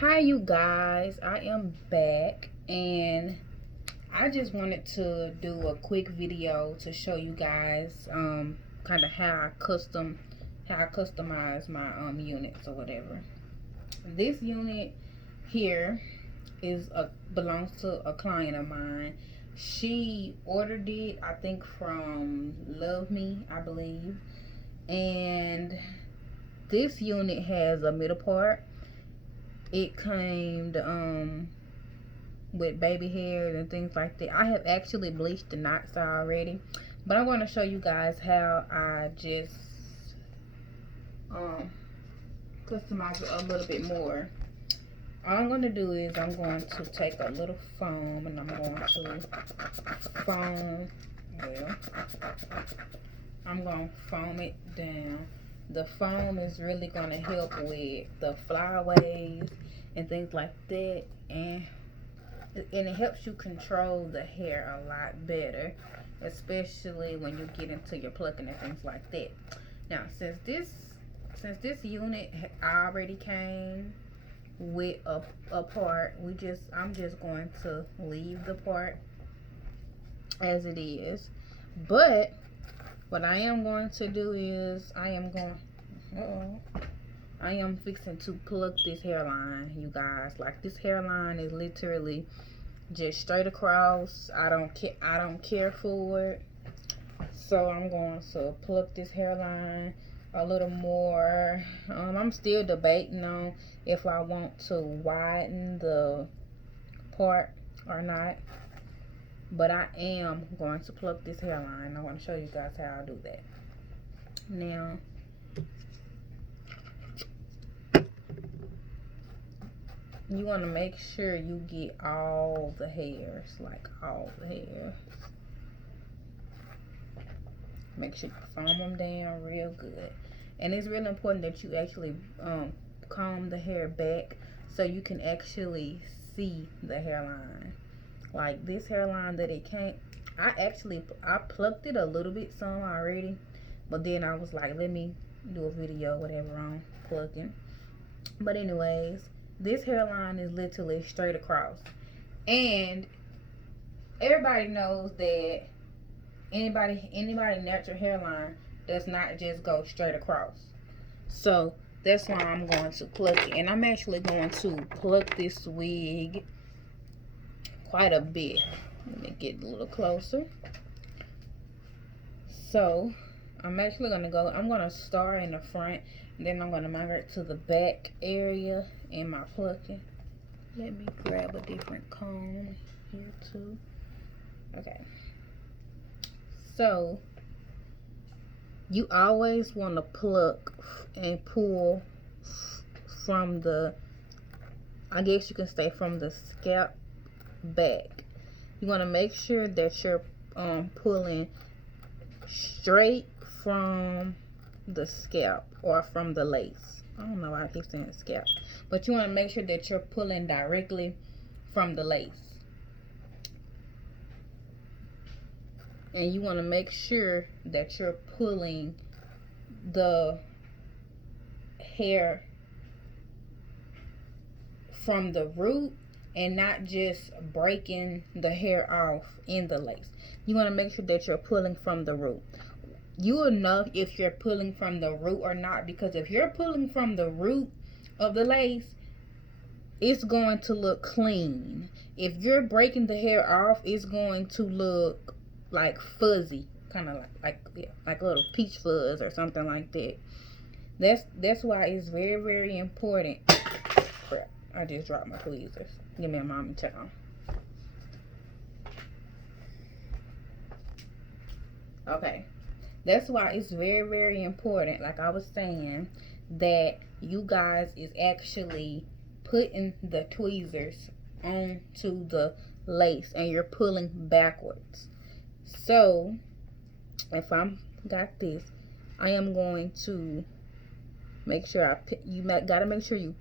Hi you guys, I am back and I just wanted to do a quick video to show you guys kind of how I customize my units or whatever. This unit here belongs to a client of mine. She ordered it, I think, from Love Me, I believe. And this unit has a middle part. It came with baby hairs and things like that. I have actually bleached the knots already, but I'm going to show you guys how I just customize it a little bit more. All I'm going to do is I'm going to take a little foam and I'm going to foam it down. The foam is really going to help with the flyaways and things like that, and it helps you control the hair a lot better, especially when you get into your plucking and things like that. Now, since this unit already came with a part, I'm just going to leave the part as it is. But what I am going to do is I am fixing to pluck this hairline, you guys. Like, this hairline is literally just straight across. I don't care for it. So I'm going to pluck this hairline a little more. I'm still debating on if I want to widen the part or not, but I am going to pluck this hairline. I want to show you guys how I do that. Now, you want to make sure you get all the hairs, like all the hairs. Make sure you foam them down real good. And it's really important that you actually comb the hair back so you can actually see the hairline. Like this hairline that it can't, I plucked it a little bit some already, but then I was like, let me do a video whatever on plucking. But anyways, this hairline is literally straight across, and everybody knows that anybody natural hairline does not just go straight across. So that's why I'm going to pluck it, and I'm actually going to pluck this wig quite a bit. Let me get a little closer. So I'm actually going to start in the front, and then I'm going to migrate to the back area in my plucking. Let me grab a different comb here too. Okay. So you always want to pluck and pull from the, I guess you can say, from the scalp back. You want to make sure that you're pulling straight from the scalp or from the lace. I don't know why I keep saying scalp, but you want to make sure that you're pulling directly from the lace. And you want to make sure that you're pulling the hair from the root and not just breaking the hair off in the lace. You want to make sure that you're pulling from the root. You will know if you're pulling from the root or not, because if you're pulling from the root of the lace, it's going to look clean. If you're breaking the hair off, it's going to look like fuzzy, kind of like a little peach fuzz or something like that. That's why it's very, very important. Crap, I just dropped my tweezers. Give me a moment to check on. Okay, that's why it's very, very important, like I was saying, that you guys is actually putting the tweezers onto the lace and you're pulling backwards. So if I'm got this, I am going to make sure gotta make sure you're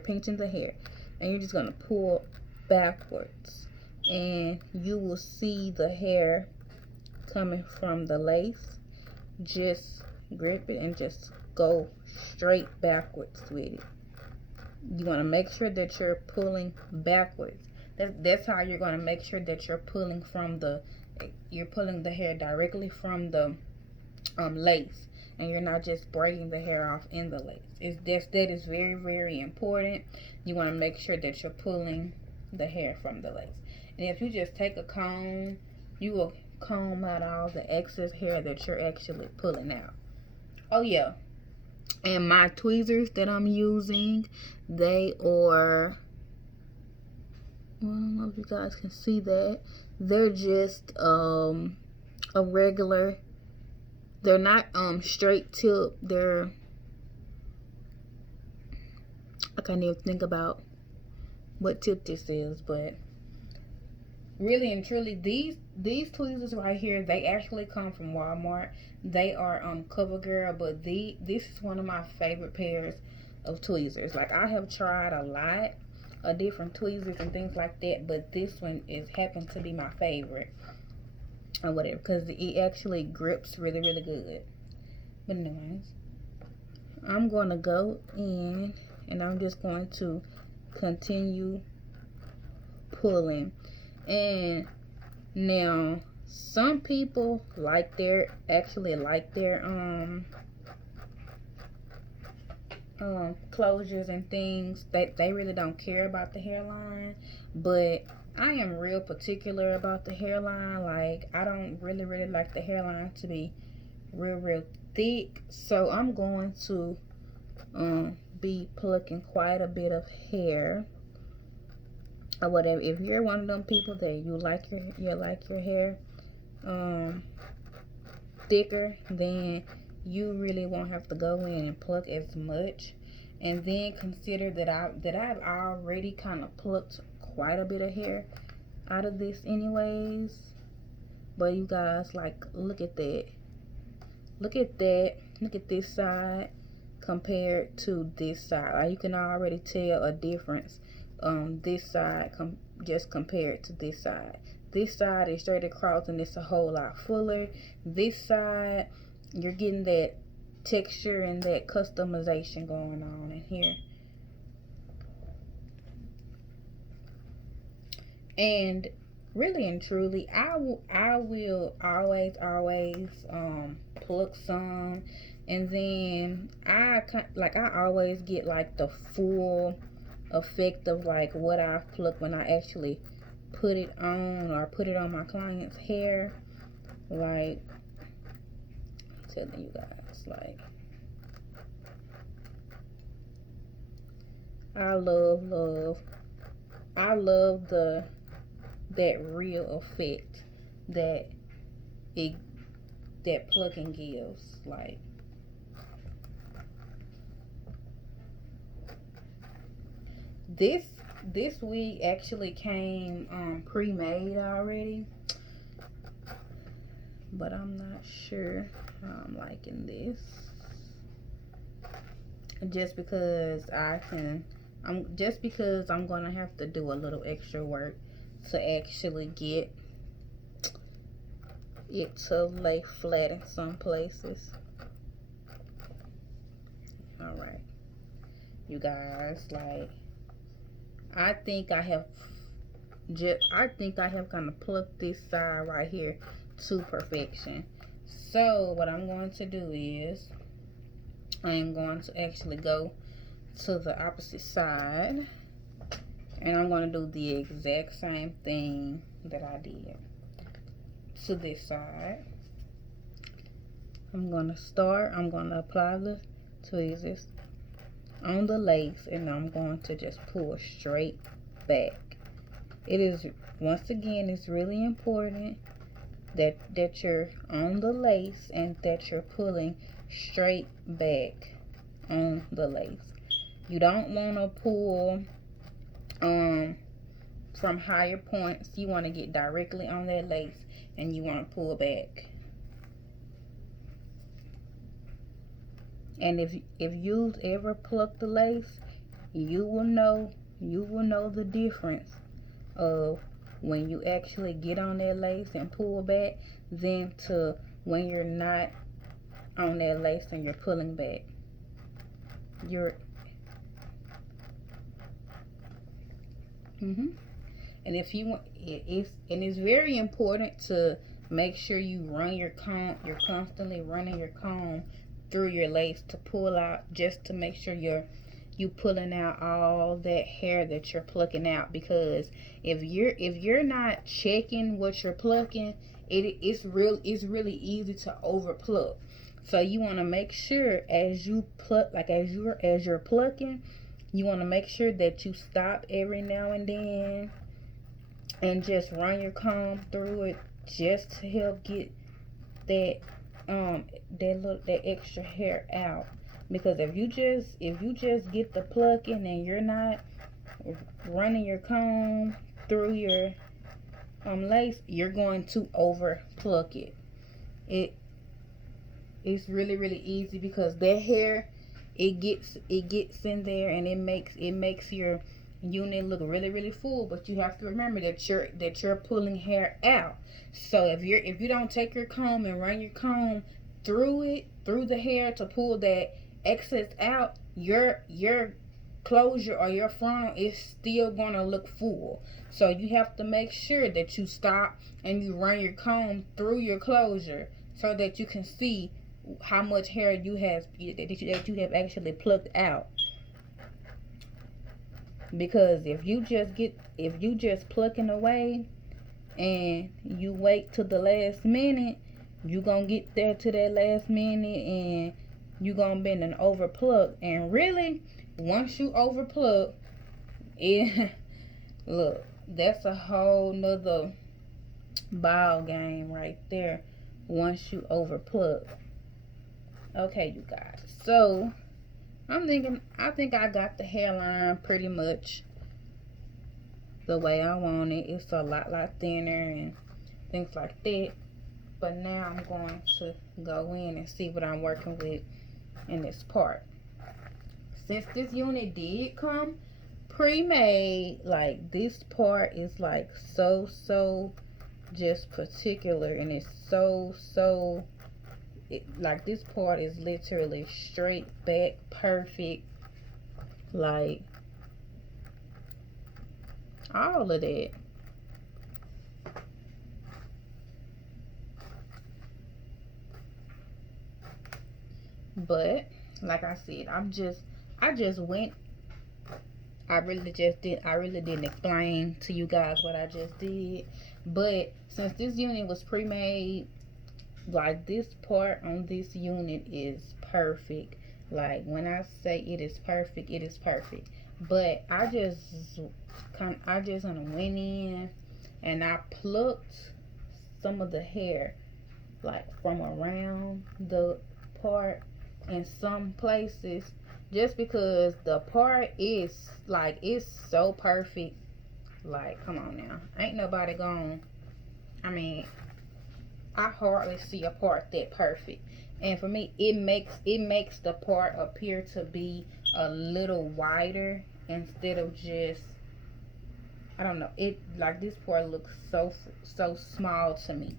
pinching the hair, and you're just gonna pull backwards, and you will see the hair coming from the lace. Just grip it and just go straight backwards with it. You want to make sure that you're pulling backwards. That's how you're going to make sure that you're pulling the hair directly from the lace, and you're not just breaking the hair off in the lace. That is very, very important. You want to make sure that you're pulling the hair from the lace. And if you just take a comb, you will comb out all the excess hair that you're actually pulling out. Oh yeah, and my tweezers that I'm using, they are, I don't know if you guys can see that, they're just a regular, they're not straight tip, they're, I can't even think about what tip this is, but really and truly, these tweezers right here, they actually come from Walmart. They are CoverGirl, but this is one of my favorite pairs of tweezers. Like, I have tried a lot of different tweezers and things like that, but this one is happened to be my favorite or whatever, because it actually grips really, really good. But anyways, I'm going to go in and I'm just going to continue pulling. And now some people actually like their closures and things. They really don't care about the hairline, but I am real particular about the hairline. Like, I don't really like the hairline to be real thick, so I'm going to be plucking quite a bit of hair or whatever. If you're one of them people that you like your hair thicker, then you really won't have to go in and pluck as much. And then consider that I've already kind of plucked quite a bit of hair out of this anyways. But you guys, like, look at that, look at this side compared to this side. Like, you can already tell a difference. This side just compared to this side. This side is straight across and it's a whole lot fuller. This side, you're getting that texture and that customization going on in here. And really and truly, I will always pluck some, and then I always get like the full effect of like what I've plucked when I actually put it on or put it on my client's hair. Like, I'm telling you guys, like, I love that real effect that plucking gives. Like, this wig actually came pre-made already, but I'm not sure I'm liking this, just because I'm gonna have to do a little extra work to actually get it to lay flat in some places. All right, you guys, like, I think I have kind of plucked this side right here to perfection. So what I'm going to do is I am going to actually go to the opposite side, and I'm going to do the exact same thing that I did to this side. I'm going to apply the tweezers on the lace, and I'm going to just pull straight back. It is, once again, it's really important that you're on the lace and that you're pulling straight back on the lace. You don't want to pull from higher points. You want to get directly on that lace and you want to pull back. And if you've ever plucked the lace, you will know the difference of when you actually get on that lace and pull back, than to when you're not on that lace and you're pulling back. Mm-hmm. And if you want, it's very important to make sure you run your comb. You're constantly running your comb through your lace to pull out, just to make sure you pulling out all that hair that you're plucking out. Because if you're not checking what you're plucking, it's really easy to over pluck. So you want to make sure as you pluck, like as you're plucking, you want to make sure that you stop every now and then and just run your comb through it, just to help get that that extra hair out. Because if you just get the plucking and you're not running your comb through your lace, you're going to over pluck it. it it's really easy, because that hair, it gets in there, and it makes your unit look really full. But you have to remember that you're pulling hair out. So if you don't take your comb and run your comb through the hair to pull that excess out, your closure or your front is still gonna look full. So you have to make sure that you stop and you run your comb through your closure, so that you can see how much hair that you have actually plucked out. Because if you just plucking away and you wait to the last minute, you gonna get there to that last minute, and you gonna bend and over pluck. And really, once you over pluck it, look, that's a whole nother ball game right there. Once you over pluck. Okay, you guys, so I think I got the hairline pretty much the way I want it. It's a lot thinner and things like that. But now I'm going to go in and see what I'm working with in this part. Since this unit did come pre-made, like, this part is like so just particular, and it's so like, this part is literally straight back, perfect, like all of that. But like I said, I just went. I really didn't explain to you guys what I just did. But since this unit was pre-made, like, this part on this unit is perfect. Like, when I say it is perfect, it is perfect. But I just went in and I plucked some of the hair, like, from around the part in some places, just because the part is like, it's so perfect. Like, come on now, ain't nobody gone. I mean, I hardly see a part that perfect. And for me, it makes the part appear to be a little wider, instead of just, I don't know, it, like, this part looks so small to me.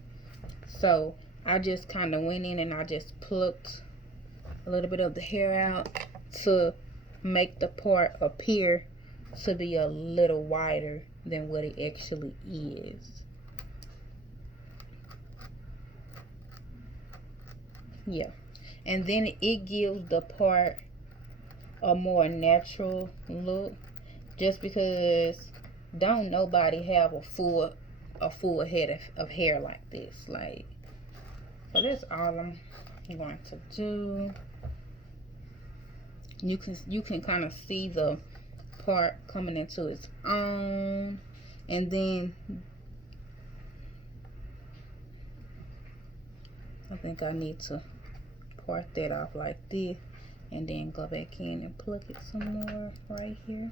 So I just kind of went in and I just plucked a little bit of the hair out to make the part appear to be a little wider than what it actually is. Yeah. And then it gives the part a more natural look, just because don't nobody have a full head of hair like this. Like, so that's all I'm going to do. You can kind of see the part coming into its own. And then I think I need to part that off like this, and then go back in and pluck it some more right here.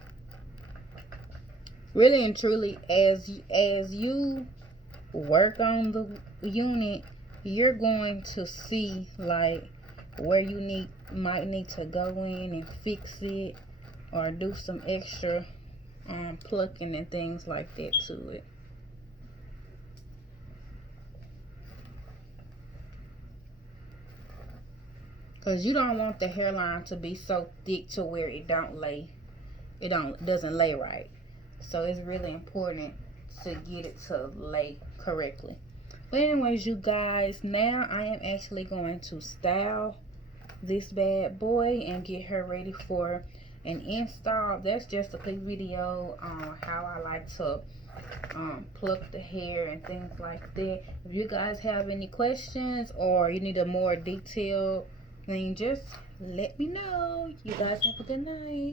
Really and truly, as you work on the unit, you're going to see, like, where you might need to go in and fix it, or do some extra plucking and things like that to it. Because you don't want the hairline to be so thick to where it doesn't lay right. So it's really important to get it to lay correctly. But anyways, you guys, now I am actually going to style this bad boy and get her ready for an install. That's just a quick video on how I like to pluck the hair and things like that. If you guys have any questions or you need a more detailed thing, just let me know. You guys have a good night.